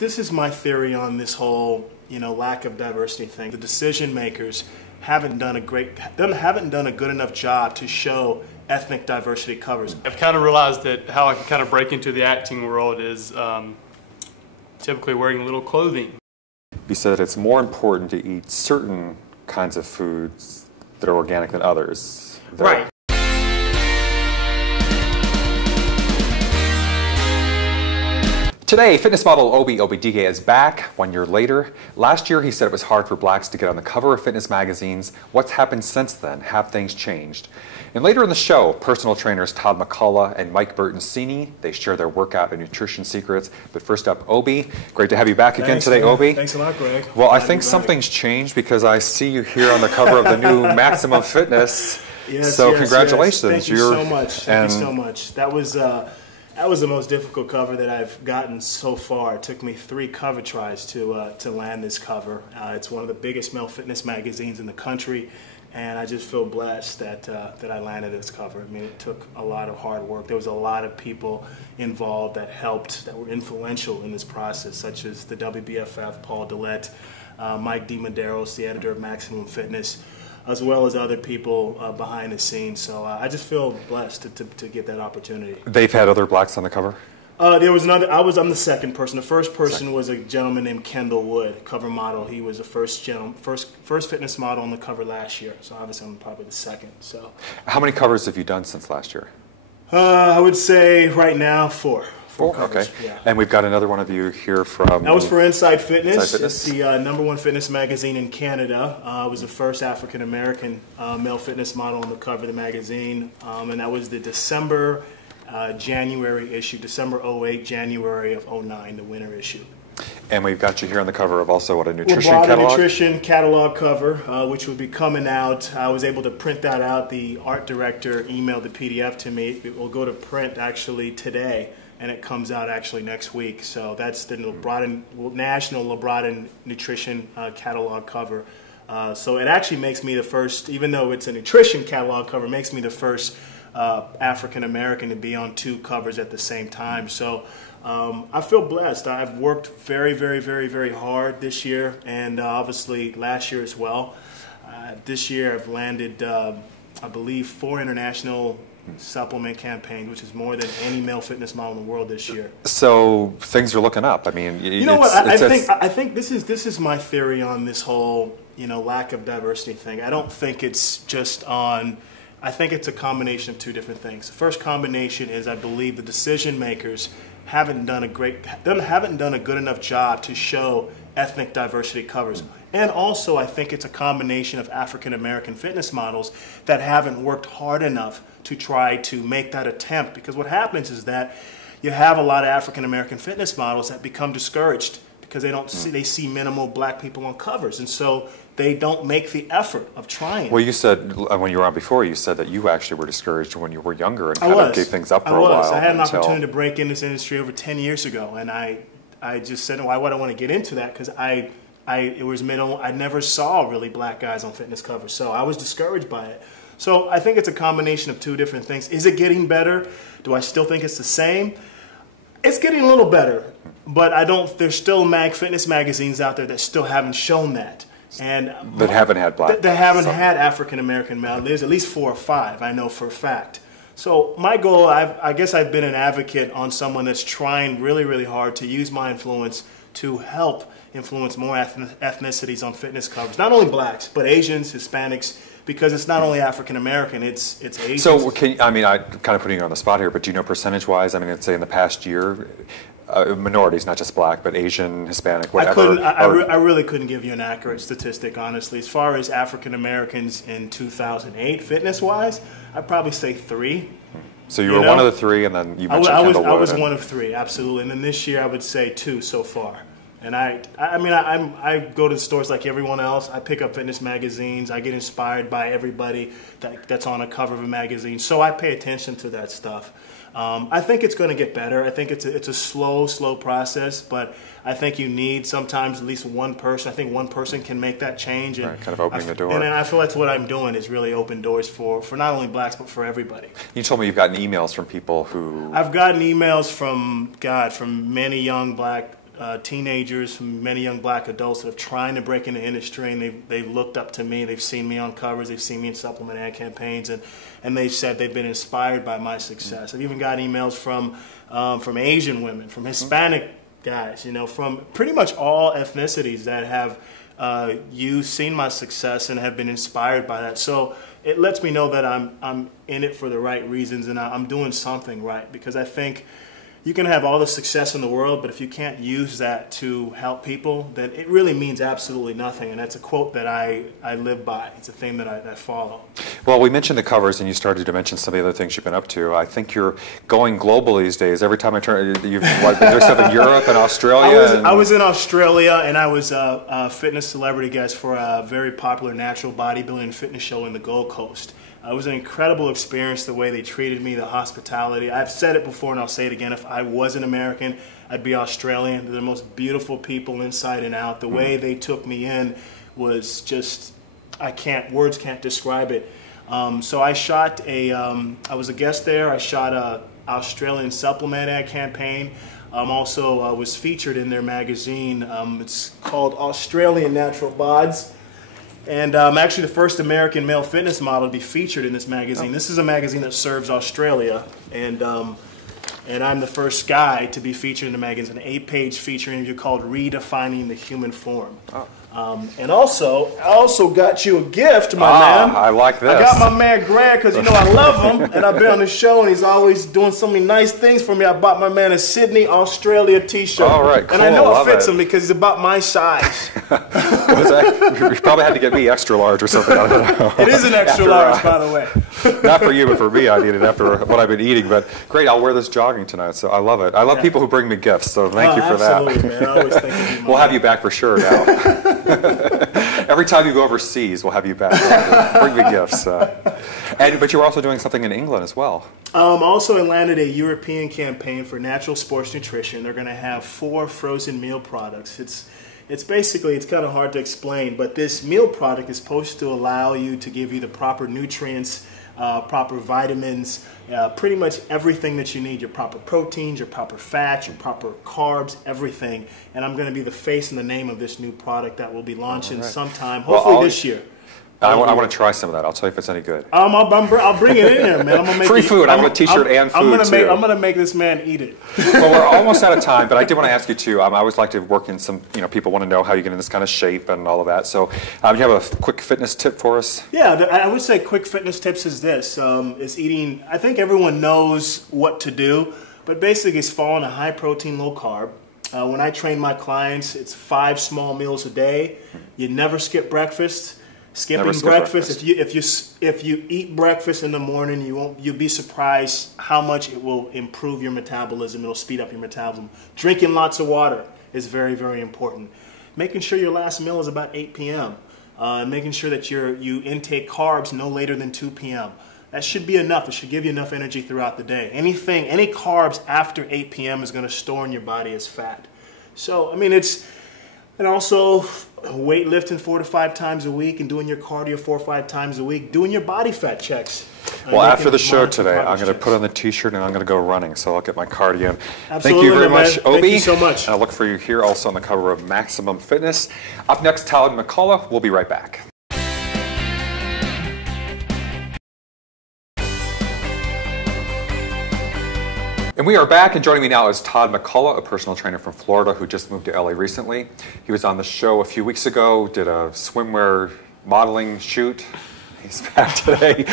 this is my theory on this whole, lack of diversity thing. The decision makers haven't done a good enough job to show ethnic diversity covers. I've kind of realized that how I can kind of break into the acting world is typically wearing little clothing. You said it's more important to eat certain kinds of foods that are organic than others. Right. Today, fitness model Obi Obadike is back 1 year later. Last year, he said it was hard for blacks to get on the cover of fitness magazines. What's happened since then? Have things changed? And later in the show, personal trainers Todd Mccullough and Bertoncini, they share their workout and nutrition secrets. But first up, Obi. Great to have you back again today, Obi. Thanks a lot, Greg. Well, I think something's changed because I see you here on the cover of the new Maximum Fitness. Yes, so yes, congratulations. Yes. Thank you so much. Thank you so much. That was the most difficult cover that I've gotten so far. It took me 3 cover tries to land this cover. It's one of the biggest male fitness magazines in the country, and I just feel blessed that I landed this cover. I mean, it took a lot of hard work. There was a lot of people involved that helped, that were influential in this process, such as the WBFF, Paul Dillette, Mike DiMaderos, the editor of Maximum Fitness, as well as other people behind the scenes. So I just feel blessed to get that opportunity. They've had other blacks on the cover? There was another. I'm the second person. The first person was a gentleman named Kendall Wood, cover model. He was the first fitness model on the cover last year. So obviously I'm probably the second. So how many covers have you done since last year? I would say right now 4. 4 covers, okay. Yeah. And we've got another one of you here from... That was for Inside Fitness. It's the #1 fitness magazine in Canada. I was the first African-American male fitness model on the cover of the magazine. And that was the December, January issue, December 08, January of 09, the winter issue. And we've got you here on the cover of also what, a nutrition catalog? A nutrition catalog cover, which will be coming out. I was able to print that out. The art director emailed the PDF to me. It will go to print actually today, and it comes out actually next week. So that's the National Lebraden Nutrition catalog cover. So it actually makes me the first, even though it's a nutrition catalog cover, it makes me the first African American to be on 2 covers at the same time. So I feel blessed. I've worked very, very, very, very hard this year, and obviously last year as well. This year I've landed, I believe, 4 international supplement campaigns, which is more than any male fitness model in the world this year. So things are looking up. I mean, you know what? I think this is my theory on this whole lack of diversity thing. I don't think it's just on. I think it's a combination of 2 different things. The first combination is I believe the decision makers haven't done a good enough job to show ethnic diversity covers. And also I think it's a combination of African American fitness models that haven't worked hard enough to try to make that attempt, because what happens is that you have a lot of African American fitness models that become discouraged because they see minimal black people on covers, and so they don't make the effort of trying. Well, you said when you were on before, you said that you actually were discouraged when you were younger and kind of gave things up for a while. I had an opportunity to break in this industry over 10 years ago, and I just said, why would I want to get into that? Because it was minimal. I never saw really black guys on fitness covers, so I was discouraged by it. So I think it's a combination of 2 different things. Is it getting better? Do I still think it's the same? It's getting a little better, but there's still fitness magazines out there that still haven't shown that. And that haven't had black. That haven't had African American male. There's at least 4 or 5, I know for a fact. So my goal, I guess I've been an advocate on someone that's trying really, really hard to use my influence to help influence more ethnicities on fitness covers. Not only blacks, but Asians, Hispanics, because it's not only African American, it's Asians. So, I'm kind of putting you on the spot here, but do you know percentage-wise? I mean, let's say in the past year, minorities, not just black, but Asian, Hispanic, whatever. I really couldn't give you an accurate statistic, honestly. As far as African Americans in 2008, fitness-wise, I'd probably say 3. So you were one of the 3, and then you mentioned Kendall Wood. I was one of 3, absolutely. And then this year, I would say 2 so far. And I go to stores like everyone else. I pick up fitness magazines. I get inspired by everybody that's on a cover of a magazine. So I pay attention to that stuff. I think it's going to get better. I think it's a slow process, but I think you need sometimes at least one person. I think one person can make that change. And kind of opening the door. And I feel that's what I'm doing, is really open doors for not only blacks, but for everybody. You told me you've gotten emails from people who... I've gotten emails from many young black teenagers, from many young black adults that are trying to break into industry, and they've looked up to me. They've seen me on covers. They've seen me in supplement ad campaigns, and they've said they've been inspired by my success. I've even got emails from Asian women, from Hispanic guys, you know, from pretty much all ethnicities that have seen my success and have been inspired by that. So it lets me know that I'm in it for the right reasons, and I'm doing something right, because I think you can have all the success in the world, but if you can't use that to help people, then it really means absolutely nothing. And that's a quote that I live by. It's a thing that I follow. Well, we mentioned the covers, and you started to mention some of the other things you've been up to. I think you're going global these days. Every time I turn, you've there's stuff in Europe and Australia. I was in Australia, and I was a fitness celebrity guest for a very popular natural bodybuilding fitness show in the Gold Coast. It was an incredible experience, the way they treated me, the hospitality. I've said it before, and I'll say it again. If I wasn't American, I'd be Australian. They're the most beautiful people inside and out. The way they took me in was just, words can't describe it. So I shot I was a guest there. I shot a Australian supplement ad campaign. Also was featured in their magazine. It's called Australian Natural Bods. And I'm actually the first American male fitness model to be featured in this magazine. This is a magazine that serves Australia, and I'm the first guy to be featured in the magazine. An 8-page feature interview called "Redefining the Human Form." And also, I also got you a gift, my man. I like this. I got my man Greg, because you know I love him, and I've been on the show, and he's always doing so many nice things for me. I bought my man a Sydney, Australia t-shirt. All right, cool. And I know it fits him because he's about my size. You probably had to get me extra large or something. I don't know. It is an extra large, by the way. Not for you, but for me, I need it after what I've been eating. But great, I'll wear this jogging tonight, so I love it. I love people who bring me gifts, so thank you for that. Absolutely, man. I always think of you. We'll have you back for sure now. Every time you go overseas, we'll have you back. Bring me gifts. But you're also doing something in England as well. Also landed a European campaign for natural sports nutrition. They're going to have 4 frozen meal products. It's basically, it's kind of hard to explain, but this meal product is supposed to allow you to give you the proper nutrients, proper vitamins, pretty much everything that you need, your proper proteins, your proper fats, your proper carbs, everything. And I'm going to be the face and the name of this new product that will be launching sometime, hopefully this year. I want to try some of that. I'll tell you if it's any good. I'll bring it in there, man. I'm gonna make free food. I want a t-shirt and food, too. I'm going to make this man eat it. Well, we're almost out of time, but I did want to ask you, too. I always like to work in some, people want to know how you get in this kind of shape and all of that. So you have a quick fitness tip for us? Yeah, I would say quick fitness tips is this. Is eating, I think everyone knows what to do, but basically it's following a high protein, low carb. When I train my clients, it's 5 small meals a day. You never skip breakfast. Skipping breakfast. If you eat breakfast in the morning, you'll be surprised how much it will improve your metabolism. It'll speed up your metabolism. Drinking lots of water is very, very important. Making sure your last meal is about 8 p.m. Making sure that you intake carbs no later than 2 p.m. That should be enough. It should give you enough energy throughout the day. Any carbs after 8 p.m. is going to store in your body as fat. So, I mean, and also weightlifting 4 to 5 times a week and doing your cardio 4 or 5 times a week, doing your body fat checks. Well, after the show today, I'm going to put on the t-shirt and I'm going to go running, so I'll get my cardio in. Absolutely, thank you very much, Obi. Thank you so much. And I'll look for you here also on the cover of Maximum Fitness. Up next, Todd Mccullough. We'll be right back. And we are back, and joining me now is Todd Mccullough, a personal trainer from Florida who just moved to LA recently. He was on the show a few weeks ago, did a swimwear modeling shoot. He's back today.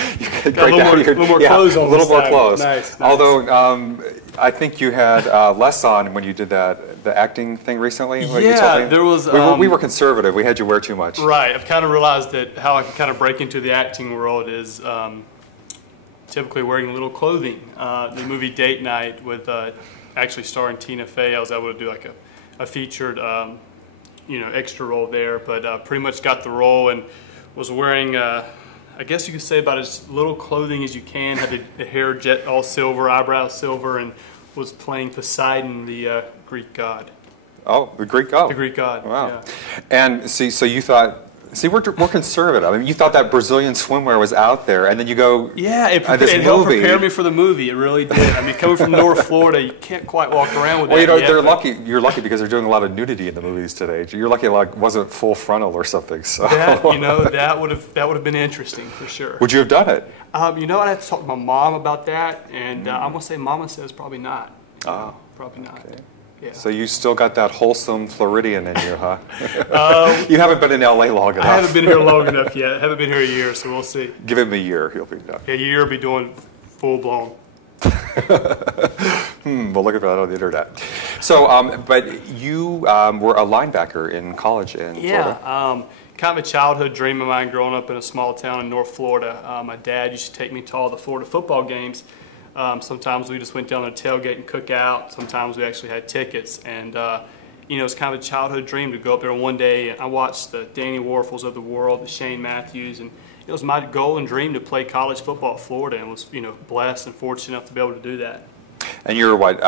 A little more clothes on. A little more clothes. Nice. Although I think you had less on when you did the acting thing recently. Yeah, there was. We were conservative. We had you wear too much. Right. I've kind of realized that how I can kind of break into the acting world is typically wearing little clothing. The movie Date Night with actually starring Tina Fey, I was able to do like a featured extra role there, but pretty much got the role and was wearing I guess you could say about as little clothing as you can. Had the hair jet all silver, eyebrows silver, and was playing Poseidon, the Greek god. Oh, the Greek god. The Greek god. Wow. Yeah. And so you thought See, we're more conservative. I mean, you thought that Brazilian swimwear was out there, and then you go, yeah, it helped prepare me for the movie. It really did. I mean, coming from North Florida, you can't quite walk around with that. Well, you know, yet, they're lucky. You're lucky because they're doing a lot of nudity in the movies today. You're lucky, like, wasn't full frontal or something. So that, you know, that would have been interesting for sure. Would you have done it? You know, I'd have to talk to my mom about that, and I'm gonna say Mama says probably not. Oh, probably not. Okay. Yeah. So you still got that wholesome Floridian in you, huh? You haven't been in LA long enough. I haven't been here long enough yet. I haven't been here a year, so we'll see. Give him a year, he'll be done. Yeah, a year will be doing full blown. We'll look at that on the internet. So, but you were a linebacker in college in Florida. Kind of a childhood dream of mine growing up in a small town in North Florida. My dad used to take me to all the Florida football games. Sometimes we just went down to the tailgate and cook out. Sometimes we actually had tickets. And, you know, it's kind of a childhood dream to go up there one day. And I watched the Danny Warfels of the world, the Shane Matthews, and it was my goal and dream to play college football at Florida, and was, you know, blessed and fortunate enough to be able to do that. And you're what,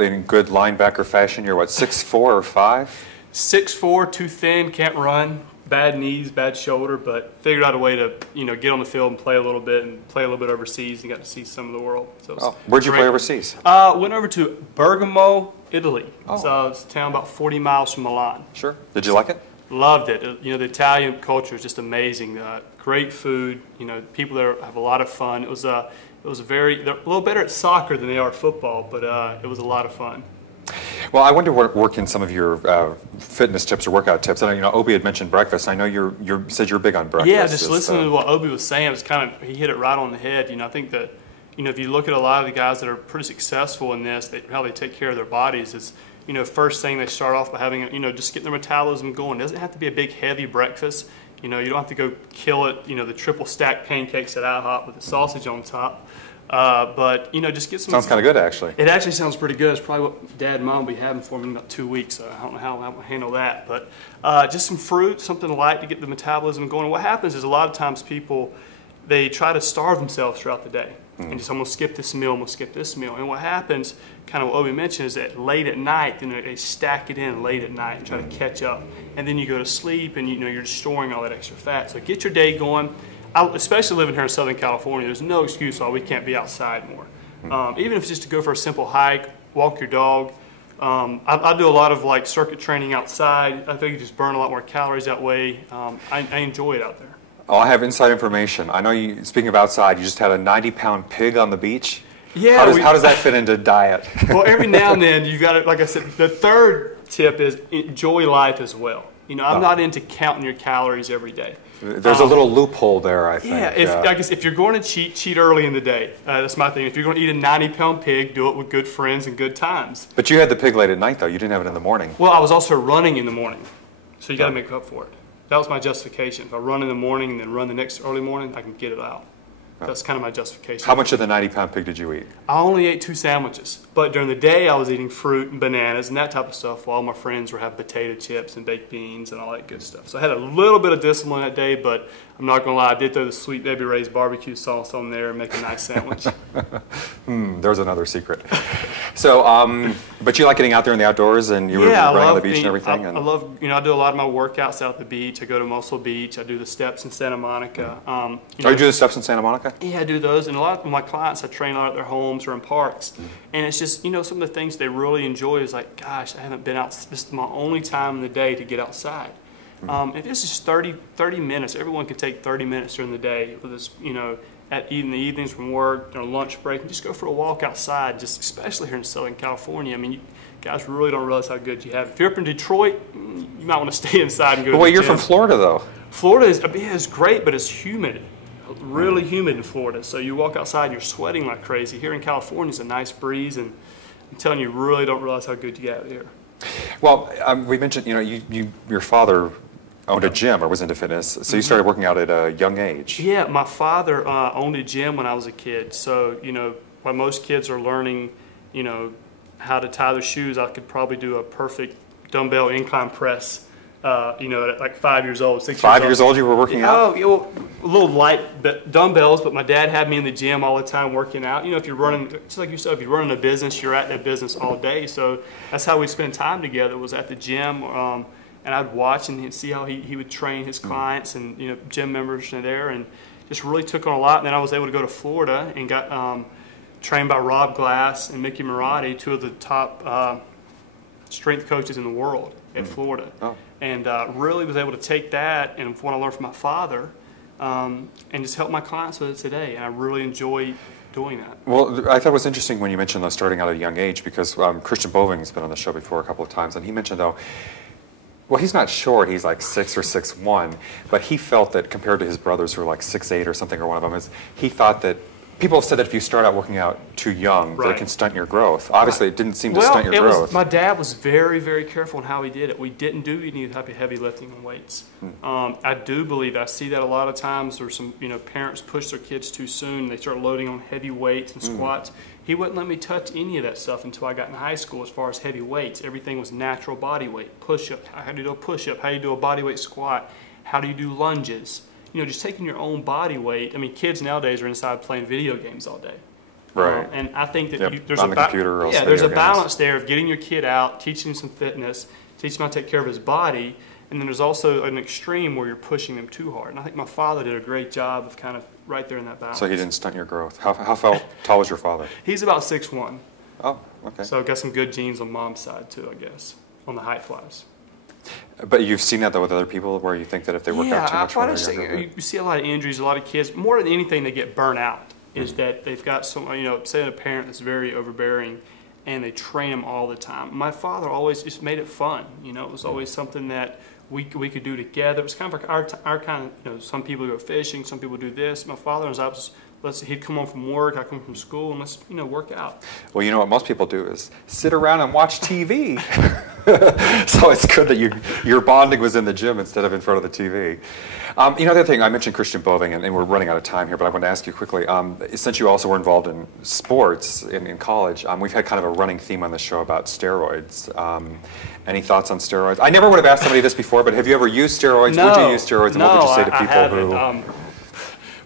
in good linebacker fashion, you're what, 6'4" or 5"? 6'4", too thin, can't run. Bad knees, bad shoulder, but figured out a way to, you know, get on the field and play a little bit overseas, and got to see some of the world. So where'd you play overseas? Went over to Bergamo, Italy. Oh. So it's a town about 40 miles from Milan. Sure. Did you like it? Loved it. You know, the Italian culture is just amazing. Great food. You know, people there have a lot of fun. They're a little better at soccer than they are at football, but it was a lot of fun. Well, I wonder what work in some of your fitness tips or workout tips. And you know, Obi had mentioned breakfast. I know you said you're big on breakfast. Yeah, just listening to what Obi was saying, it was he hit it right on the head. You know, I think that, you know, if you look at a lot of the guys that are pretty successful in this, how they take care of their bodies is, you know, first thing they start off by having, you know, just getting their metabolism going. It doesn't have to be a big heavy breakfast. You know, you don't have to go kill it. You know, the triple stacked pancakes at IHOP with the sausage on top. But, you know, just get some... Sounds kind of good, actually. It actually sounds pretty good. It's probably what Dad and Mom will be having for me in about 2 weeks, so I don't know how I'm going to handle that. But just some fruit, something light to get the metabolism going. And what happens is a lot of times people, they try to starve themselves throughout the day. And just, I'm going to skip this meal, I'm going to skip this meal. And what happens, kind of what Obi mentioned, is that late at night, then they stack it in late at night and try to catch up. And then you go to sleep and, you know, you're just storing all that extra fat. So get your day going. Especially living here in Southern California, there's no excuse why we can't be outside more. Even if it's just to go for a simple hike, walk your dog. I do a lot of like circuit training outside. I think you just burn a lot more calories that way. I enjoy it out there. Oh, I have inside information. I know you, speaking of outside, you just had a 90-pound pig on the beach. Yeah. How does that fit into diet? Well, every now and then you've got to, like I said, the third tip is enjoy life as well. You know, I'm not into counting your calories every day. There's a little loophole there, I think. Yeah, I guess if you're going to cheat early in the day. That's my thing. If you're going to eat a 90-pound pig, do it with good friends and good times. But you had the pig late at night, though. You didn't have it in the morning. Well, I was also running in the morning, so you got to make up for it. That was my justification. If I run in the morning and then run the next early morning, I can get it out. That's kind of my justification. How much of the 90-pound pig did you eat? I only ate 2 sandwiches. But during the day, I was eating fruit and bananas and that type of stuff while my friends were having potato chips and baked beans and all that good stuff. So I had a little bit of discipline that day, but I'm not going to lie, I did throw the Sweet Baby Ray's barbecue sauce on there and make a nice sandwich. There's another secret. So, but you like getting out there in the outdoors, and you were running on the beach and everything? I love, you know, I do a lot of my workouts out at the beach. I go to Muscle Beach. I do the steps in Santa Monica. You do the steps in Santa Monica? Yeah, I do those. And a lot of my clients, I train out at their homes or in parks. And it's just, you know, some of the things they really enjoy is like, gosh, I haven't been out. This is my only time in the day to get outside. If this is 30 minutes, everyone can take 30 minutes during the day with this, you know, in the evenings from work, or lunch break, and just go for a walk outside, just especially here in Southern California. I mean, you guys really don't realize how good you have. If you're up in Detroit, you might want to stay inside and go to the gym. You're from gym. Florida, though. Florida is great, but it's humid. Really humid in Florida. So you walk outside and you're sweating like crazy. Here in California, it's a nice breeze, and I'm telling you, you really don't realize how good you have here. Well, we mentioned, you know, your father owned a gym or was into fitness, so you started working out at a young age. Yeah, my father owned a gym when I was a kid. So, you know, while most kids are learning, you know, how to tie their shoes, I could probably do a perfect dumbbell incline press, you know, at like 5 years old, 6 years old. 5 years old you were working out? Oh, yeah, well, a little light dumbbells, but my dad had me in the gym all the time working out. You know, if you're running, just like you said, if you're running a business, you're at that business all day. So that's how we spend time together, was at the gym. and I'd watch and see how he would train his clients and gym members there, and just really took on a lot. And then I was able to go to Florida and got trained by Rob Glass and Mickey Marotti, two of the top strength coaches in the world at Florida. And really was able to take that and what I learned from my father and just help my clients with it today. And I really enjoy doing that. Well, I thought it was interesting when you mentioned those starting out at a young age, because Christian Boving's been on the show before a couple of times, and he mentioned, though, well, he's not short, he's like 6 or 6'1", but he felt that compared to his brothers who were like 6'8" or something, or one of them, he thought that people have said that if you start out working out too young, that it can stunt your growth. Obviously, it didn't seem to stunt your growth. My dad was very, very careful in how he did it. We didn't do any type of heavy lifting on weights. I do believe, I see that a lot of times where some parents push their kids too soon. They start loading on heavy weights and squats. He wouldn't let me touch any of that stuff until I got in high school as far as heavy weights. Everything was natural body weight, push-up, how do you do a push-up, how do you do a body weight squat, how do you do lunges. Just taking your own body weight. I mean, kids nowadays are inside playing video games all day. Right. And I think that there's on the computer or there's a balance there of getting your kid out, teaching him some fitness, teaching him how to take care of his body, and then there's also an extreme where you're pushing them too hard. And I think my father did a great job of kind of right there in that balance. So he didn't stunt your growth. How tall was your father? He's about 6'1". Oh, okay. So I've got some good genes on mom's side too, I guess, on the height flies. But you've seen that, though, with other people, where you think that if they work out too much when they're younger? You see a lot of injuries, a lot of kids. More than anything, they get burnt out. Is that they've got some, say a parent that's very overbearing, and they train them all the time. My father always just made it fun. It was always something that we could do together. It was kind of like our kind of, some people go fishing, some people do this. My father was he'd come home from work, I'd come from school, and let's work out. Well, what most people do is sit around and watch TV. So it's good that your bonding was in the gym instead of in front of the TV. The other thing, I mentioned Christian Boving, and we're running out of time here, but I want to ask you quickly, since you also were involved in sports in college, we've had kind of a running theme on the show about steroids. Any thoughts on steroids? I never would have asked somebody this before, but have you ever used steroids? No, would you use steroids? And what would you say to people I haven't.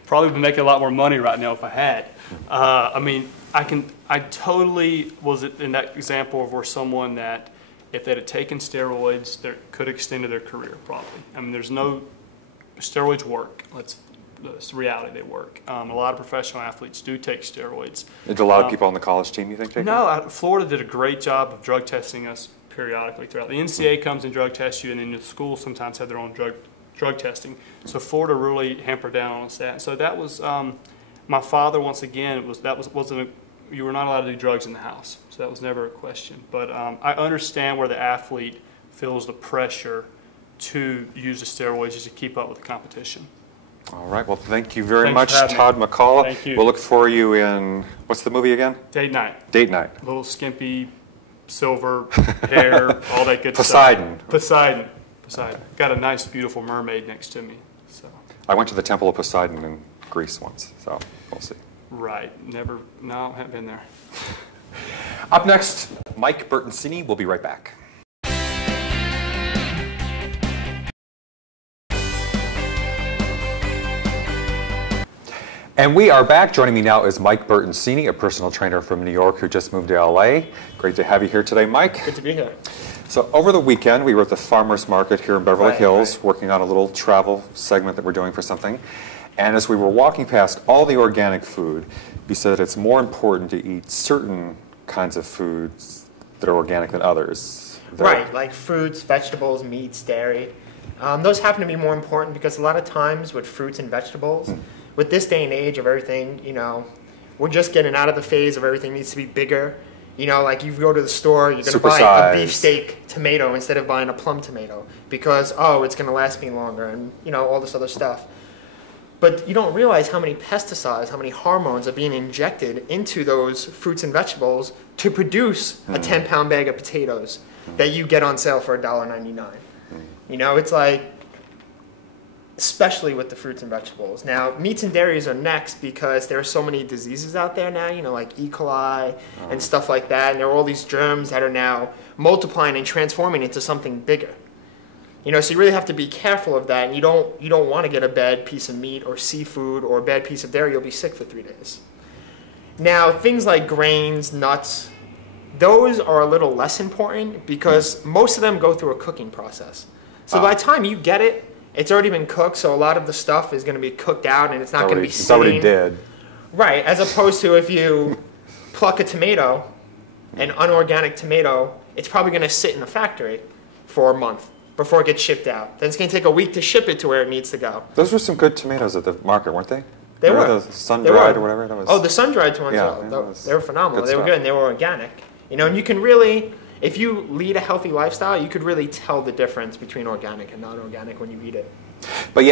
Probably would be making a lot more money right now if I had. I totally was in that example of where someone that if they'd have taken steroids, they could extend their career probably. There's no, steroids work. It's the reality, they work. A lot of professional athletes do take steroids. Did a lot of people on the college team, you think, take No, Florida did a great job of drug testing us periodically throughout. The NCAA comes and drug tests you, and then the schools sometimes have their own drug testing. So Florida really hampered down on us that. So that was my father. Once again, you were not allowed to do drugs in the house, so that was never a question. But I understand where the athlete feels the pressure to use the steroids just to keep up with the competition. All right. Well, thank you very much, Todd Mccullough. Thank you. We'll look for you in, what's the movie again? Date Night. Date Night. Little skimpy, silver hair, all that good Poseidon. stuff. Poseidon. Got a nice, beautiful mermaid next to me. So. I went to the Temple of Poseidon in Greece once, so we'll see. Right. No, haven't been there. Up next, Mike Bertoncini. We'll be right back. And we are back. Joining me now is Mike Bertoncini, a personal trainer from New York who just moved to LA. Great to have you here today, Mike. Good to be here. So over the weekend, we were at the farmer's market here in Beverly Hills, working on a little travel segment that we're doing for something. And as we were walking past all the organic food, you said it's more important to eat certain kinds of foods that are organic than others. Right, like fruits, vegetables, meats, dairy. Those happen to be more important because a lot of times with fruits and vegetables, with this day and age of everything, we're just getting out of the phase of everything needs to be bigger. Like you go to the store, you're going to buy a beefsteak tomato instead of buying a plum tomato because, it's going to last me longer and, all this other stuff. But you don't realize how many pesticides, how many hormones are being injected into those fruits and vegetables to produce a 10-pound bag of potatoes that you get on sale for $1.99. It's like, especially with the fruits and vegetables. Now, meats and dairies are next because there are so many diseases out there now, like E. coli and stuff like that. And there are all these germs that are now multiplying and transforming into something bigger. So you really have to be careful of that. And you don't want to get a bad piece of meat or seafood or a bad piece of dairy. You'll be sick for 3 days. Now, things like grains, nuts, those are a little less important because most of them go through a cooking process. So by the time you get it, it's already been cooked, so a lot of the stuff is going to be cooked out, and it's not going to be sitting. It's already dead. Right, as opposed to if you pluck a tomato, an unorganic tomato, it's probably going to sit in a factory for a month before it gets shipped out. Then it's going to take a week to ship it to where it needs to go. Those were some good tomatoes at the market, weren't they? They were. Those sun-dried or whatever? The sun-dried ones, they were phenomenal. They were good, and they were organic. You know, and you can really, if you lead a healthy lifestyle, you could really tell the difference between organic and non-organic when you eat it. But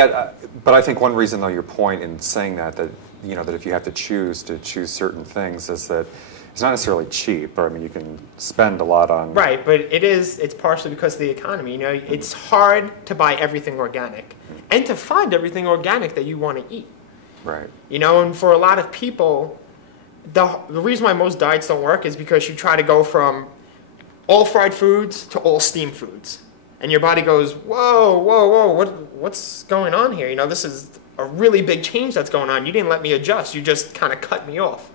but I think one reason, though, your point in saying that you know, that if you have to choose certain things, is that it's not necessarily cheap. Or I mean, you can spend a lot on. Right, but it's partially because of the economy. You know, it's hard to buy everything organic, and to find everything organic that you want to eat. Right. You know, and for a lot of people, the reason why most diets don't work is because you try to go from all fried foods to all steamed foods. And your body goes, whoa, whoa, whoa, what's going on here? You know, this is a really big change that's going on. You didn't let me adjust. You just kind of cut me off.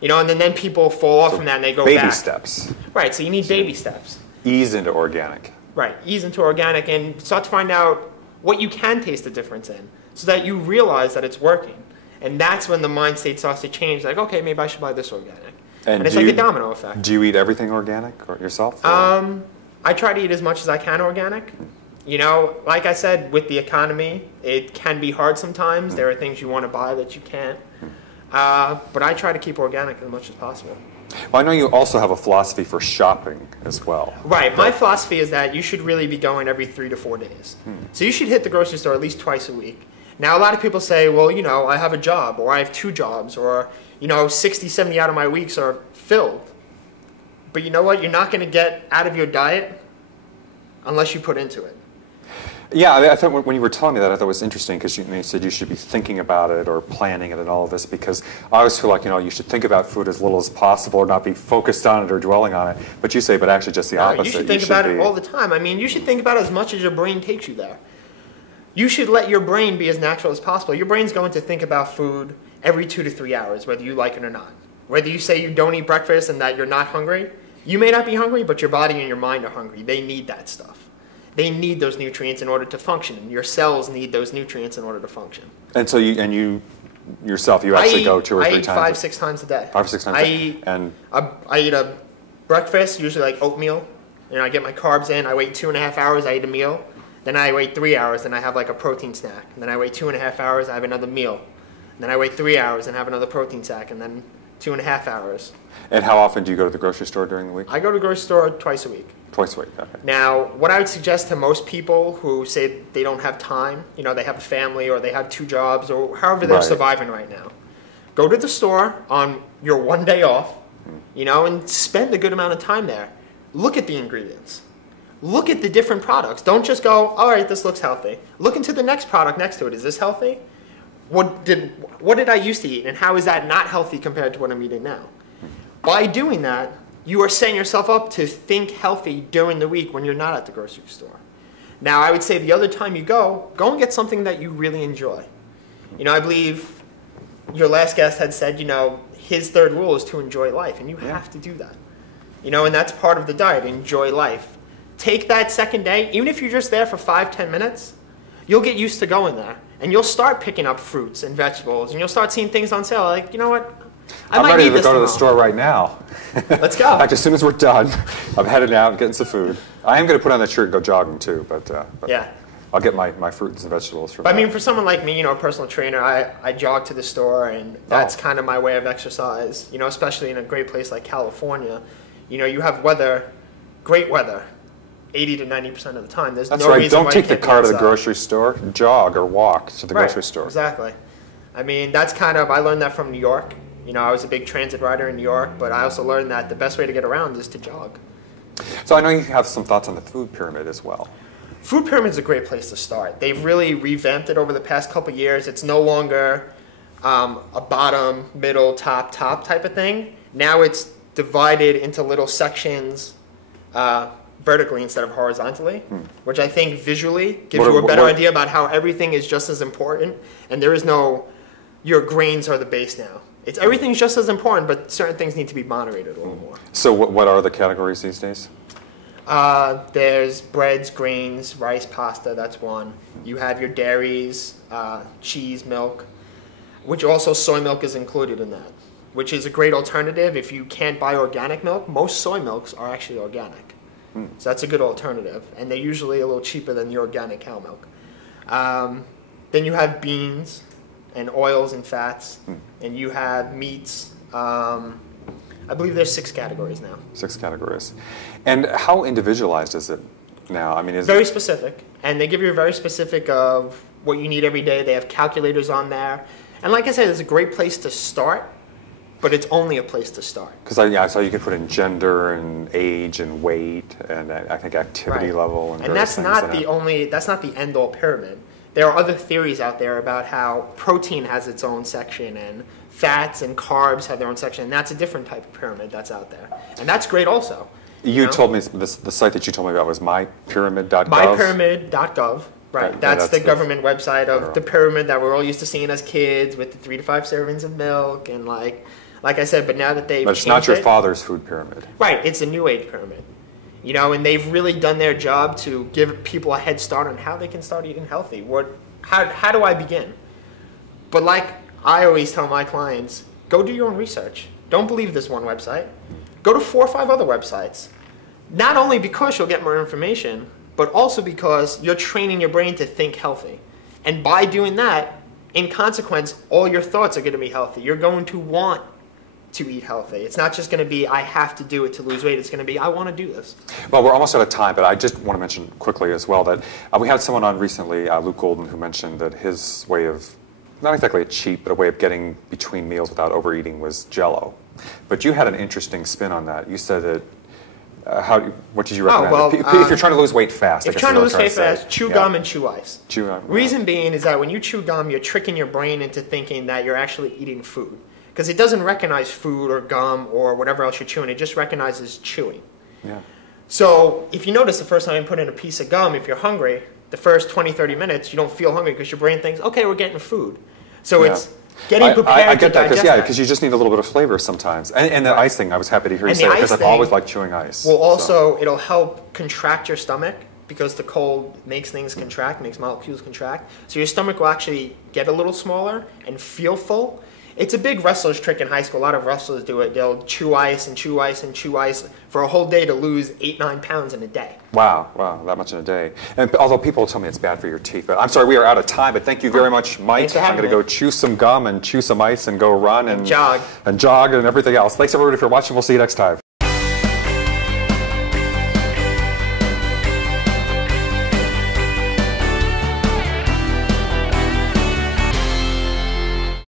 You know, and then people fall off from that and they go back. Baby steps. Right, so you need baby steps. Ease into organic. Right, ease into organic and start to find out what you can taste the difference in so that you realize that it's working. And that's when the mind state starts to change. Like, okay, maybe I should buy this organic. And it's like a domino effect. Do you eat everything organic or yourself? I try to eat as much as I can organic. You know, like I said, with the economy, it can be hard sometimes. There are things you want to buy that you can't. But I try to keep organic as much as possible. Well, I know you also have a philosophy for shopping as well. Right. My philosophy is that you should really be going every 3 to 4 days. So you should hit the grocery store at least twice a week. Now, a lot of people say, well, you know, I have a job, or I have 2 jobs, or, you know, 60, 70 out of my weeks are filled. But you know what? You're not going to get out of your diet unless you put into it. Yeah, I thought when you were telling me that, I thought it was interesting because you said you should be thinking about it or planning it and all of this, because I always feel like, you know, you should think about food as little as possible or not be focused on it or dwelling on it. But you say, but actually just the opposite. You should think about it all the time. I mean, you should think about it as much as your brain takes you there. You should let your brain be as natural as possible. Your brain's going to think about food every 2 to 3 hours, whether you like it or not. Whether you say you don't eat breakfast and that you're not hungry, you may not be hungry, but your body and your mind are hungry. They need that stuff. They need those nutrients in order to function. Your cells need those nutrients in order to function. And so you yourself, you actually go 2 or 3 times? I eat 5-6 times a day. 5 or 6 times a day? I eat a breakfast, usually like oatmeal. You know, I get my carbs in. I wait 2.5 hours, I eat a meal. Then I wait 3 hours, and I have like a protein snack. And then I wait 2.5 hours, I have another meal. And then I wait 3 hours and have another protein snack, and then 2.5 hours. And how often do you go to the grocery store during the week? I go to the grocery store twice a week. Twice a week, okay. Now, what I would suggest to most people who say they don't have time, you know, they have a family or they have 2 jobs or however they're surviving right now, go to the store on your 1 day off, you know, and spend a good amount of time there. Look at the ingredients. Look at the different products. Don't just go, all right, this looks healthy. Look into the next product next to it. Is this healthy? What did I used to eat, and how is that not healthy compared to what I'm eating now? By doing that, you are setting yourself up to think healthy during the week when you're not at the grocery store. Now, I would say the other time you go and get something that you really enjoy. You know, I believe your last guest had said, you know, his 3rd rule is to enjoy life, and you have to do that. You know, and that's part of the diet, enjoy life. Take that 2nd day, even if you're just there for 5-10 minutes, you'll get used to going there. And you'll start picking up fruits and vegetables, and you'll start seeing things on sale. Like, you know what? I'm ready to go to the store right now. Let's go. In fact, as soon as we're done, I'm headed out, getting some food. I am going to put on that shirt and go jogging too, but yeah. I'll get my fruits and vegetables from I mean, for someone like me, you know, a personal trainer, I jog to the store, and that's kind of my way of exercise. You know, especially in a great place like California. You know, you have weather, great weather. 80 to 90% of the time. There's That's no right. reason Don't why take you the can't be car to the outside. grocery store. Jog or walk to the grocery store. Exactly. I mean, that's kind of, I learned that from New York. You know, I was a big transit rider in New York, but I also learned that the best way to get around is to jog. So I know you have some thoughts on the food pyramid as well. Food pyramid is a great place to start. They've really revamped it over the past couple of years. It's no longer a bottom, middle, top type of thing. Now it's divided into little sections, vertically instead of horizontally, which I think visually gives you a better idea about how everything is just as important, and there is no, your grains are the base now. Everything's just as important, but certain things need to be moderated a little more. So what are the categories these days? There's breads, grains, rice, pasta, that's one. You have your dairies, cheese, milk, which also soy milk is included in that, which is a great alternative. If you can't buy organic milk, most soy milks are actually organic. So that's a good alternative. And they're usually a little cheaper than the organic cow milk. Then you have beans and oils and fats, and you have meats. I believe there's 6 categories now. 6 categories. And how individualized is it now? I mean, is very specific, and they give you a very specific of what you need every day. They have calculators on there, and like I said, it's a great place to start, but it's only a place to start. Because I saw you could put in gender and age and weight, and I think activity level, and that's not the only. That's not the end-all pyramid. There are other theories out there about how protein has its own section, and fats and carbs have their own section, and that's a different type of pyramid that's out there, and that's great also. You told me the site that you told me about was mypyramid.gov. Mypyramid.gov, right? That's the government website of the pyramid that we're all used to seeing as kids, with the 3 to 5 servings of milk, and like I said, but now that they've but it's not your father's food pyramid, right? It's a new age pyramid, and they've really done their job to give people a head start on how they can start eating healthy. How do I begin? But like I always tell my clients, go do your own research. Don't believe this one website. Go to 4 or 5 other websites. Not only because you'll get more information, but also because you're training your brain to think healthy. And by doing that, in consequence, all your thoughts are going to be healthy. You're going to want to eat healthy. It's not just going to be, I have to do it to lose weight. It's going to be, I want to do this. Well, we're almost out of time, but I just want to mention quickly as well that we had someone on recently, Luke Golden, who mentioned that his way of, not exactly a cheat, but a way of getting between meals without overeating was Jell-O. But you had an interesting spin on that. You said that, what did you recommend? If you're trying to lose weight fast. If you're trying to lose weight fast, chew gum and chew ice. Chew gum. Reason being is that when you chew gum, you're tricking your brain into thinking that you're actually eating food. Because it doesn't recognize food or gum or whatever else you're chewing. It just recognizes chewing. Yeah. So if you notice the first time you put in a piece of gum, if you're hungry, the first 20, 30 minutes, you don't feel hungry because your brain thinks, okay, we're getting food. So it's getting prepared I get to that digest because you just need a little bit of flavor sometimes. And the ice thing, I was happy to hear you say that because I've always liked chewing ice. Well, also, it'll help contract your stomach because the cold makes things contract, makes molecules contract. So your stomach will actually get a little smaller and feel full. It's a big wrestler's trick in high school. A lot of wrestlers do it. They'll chew ice and chew ice and chew ice for a whole day to lose 8-9 pounds in a day. Wow, that much in a day. And although people tell me it's bad for your teeth, but I'm sorry, we are out of time. But thank you very much, Mike. I'm going to go chew some gum and chew some ice and go run and jog and everything else. Thanks everybody for watching. We'll see you next time.